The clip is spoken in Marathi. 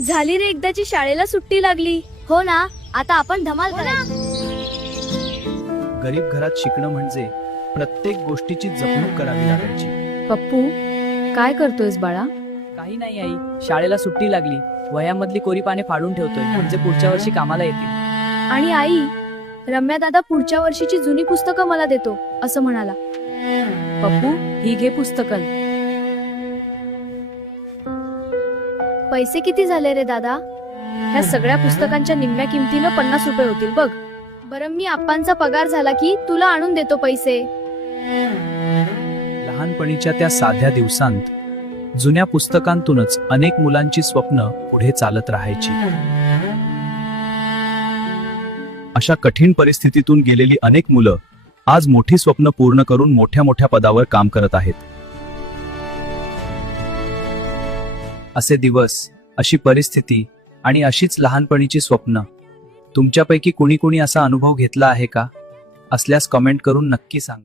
झाली रे एकदाची शाळेला सुट्टी लागली. हो ना, आता आपण धमाल करायची. गरीब घरात शिकणं म्हणजे प्रत्येक गोष्टीची जपणूक करावी लागायची. पप्पू, काय करतोयस बाळा? काही नाही आई, शाळेला सुट्टी लागली. वह्यामधली कोरी पाने फाडून ठेवतोय, म्हणजे पुढच्या वर्षी कामाला येतील. आणि आई, रम्या दादा पुढच्या वर्षीची जुनी पुस्तकं मला देतो असं म्हणाला. पप्पू, ही घे पुस्तकं. पैसे किती झाले रे दादा? ह्या सगळ्या पुस्तकांच्या निम्म्या किमतीनं 50 रुपये होतील बघ. बरं, मी आप्पांचा पगार झाला की तुला आणून देतो पैसे. लहानपणीच्या त्या साध्या दिवसांत जुन्या पुस्तकांतूनच अनेक मुलांची स्वप्न पुढे चालत राहायची. अशा कठीण परिस्थितीतून गेलेली अनेक मुलं आज मोठी स्वप्न पूर्ण करून मोठ्या मोठ्या पदावर काम करत आहेत. असे दिवस, अशी परिस्थिती आणि अशीच लहानपणीची स्वप्न, तुमच्यापैकी कुणी कुणी असा अनुभव घेतला आहे का? असल्यास कमेंट करून नक्की सांगा.